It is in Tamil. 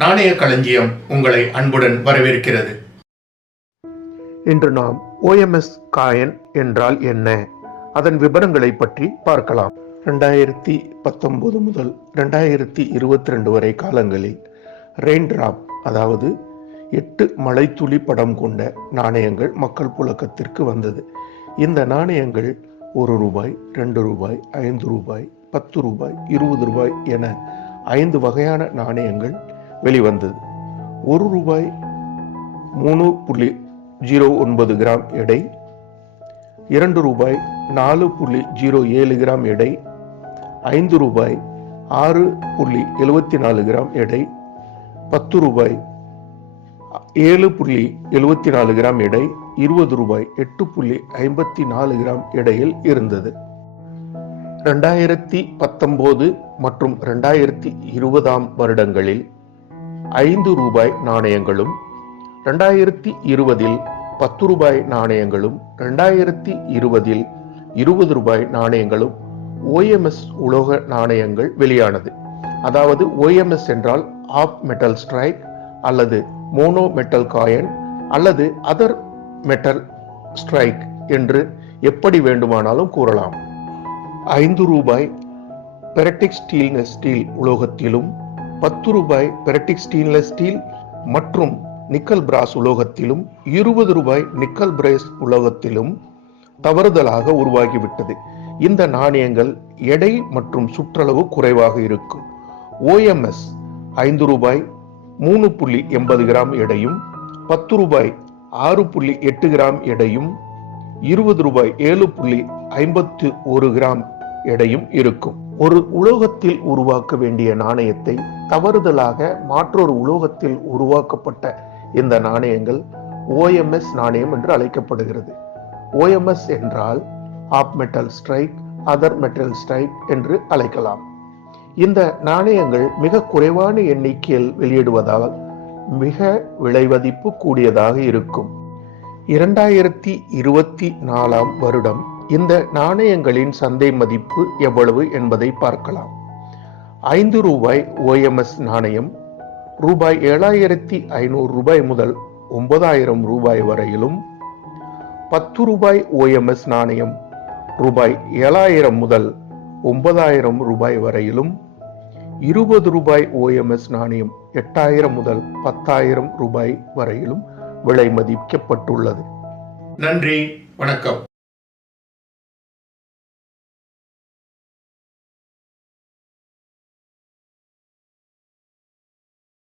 நாணய களஞ்சியம் உங்களை அன்புடன் வரவேற்கிறது. இன்று நாம் OMS காயின் என்றால் என்ன, அதன் விவரங்களை பற்றி பார்க்கலாம். 2019 முதல் 2022 வரை காலங்களில் ரெயின் டிராப், அதாவது 8 மழைத்துளி படம் கொண்ட நாணயங்கள் மக்கள் புழக்கத்திற்கு வந்தது. இந்த நாணயங்கள் 1 ரூபாய், 2 ரூபாய், 5 ரூபாய், 10 ரூபாய், 20 ரூபாய் என 5 வகையான நாணயங்கள் வெளிவந்தது. 1 ரூபாய் 3.09 கிராம் எடை, 2 ரூபாய் 4.07 கிராம் எடை, 5 ரூபாய் 6.74 கிராம் எடை, 10 ரூபாய் 7.74 கிராம் எடை, 20 ரூபாய் 8.54 கிராம் எடையில் இருந்தது. 2019 மற்றும் 2020 வருடங்களில் 5 ரூபாய் நாணயங்களும், 2020 10 ரூபாய் நாணயங்களும், 2020 20 ரூபாய் நாணயங்களும் OMS உலோக நாணயங்கள் வெளியானது. அதாவது OMS என்றால் ஆஃப் மெட்டல் ஸ்ட்ரைக் அல்லது மோனோ மெட்டல் காயின் அல்லது அதர் மெட்டல் ஸ்ட்ரைக் என்று எப்படி வேண்டுமானாலும் கூறலாம். 5 ரூபாய் பெரட்டிக் ஸ்டெயின்லெஸ் ஸ்டீல் உலோகத்திலும், 10 ரூபாய் பெரட்டிக் ஸ்டெயின்லெஸ் ஸ்டீல் மற்றும் நிக்கல் பிராஸ் உலோகத்திலும், 20 ரூபாய் நிக்கல் பிரேஸ் உலோகத்திலும் தவறுதலாக உருவாகிவிட்டது. இந்த நாணயங்கள் எடை மற்றும் சுற்றளவு குறைவாக இருக்கும். OMS 5 ரூபாய் 3.80 கிராம் எடையும், 10 ரூபாய் 6.8 கிராம் எடையும், 20 ரூபாய் 7.51 கிராம் எடையும் இருக்கும். ஒரு உலோகத்தில் உருவாக்க வேண்டிய நாணயத்தை தவறுதலாக மற்றொரு உலோகத்தில் உருவாக்கப்பட்ட இந்த நாணயங்கள் OMS நாணயம் என்று அழைக்கப்படுகிறது. OMS என்றால் of metal strike, other metal strike என்று அழைக்கலாம். இந்த நாணயங்கள் மிக குறைவான எண்ணிக்கையில் வெளியிடுவதால் மிக விலைமதிப்பு கூடியதாக இருக்கும். 2024 வருடம் இந்த நாணயங்களின் சந்தை மதிப்பு எவ்வளவு என்பதை பார்க்கலாம். 5 ரூபாய் OMS நாணயம் ரூபாய் 7,500 ரூபாய் முதல் 9,000 ரூபாய் வரையிலும், 10 ரூபாய் OMS நாணயம் ரூபாய் 7,000 முதல் 9,000 ரூபாய் வரையிலும், 20 ரூபாய் OMS நாணயம் 8,000 முதல் 10,000 ரூபாய் வரையிலும் விலை மதிக்கப்பட்டுள்ளது. நன்றி, வணக்கம்.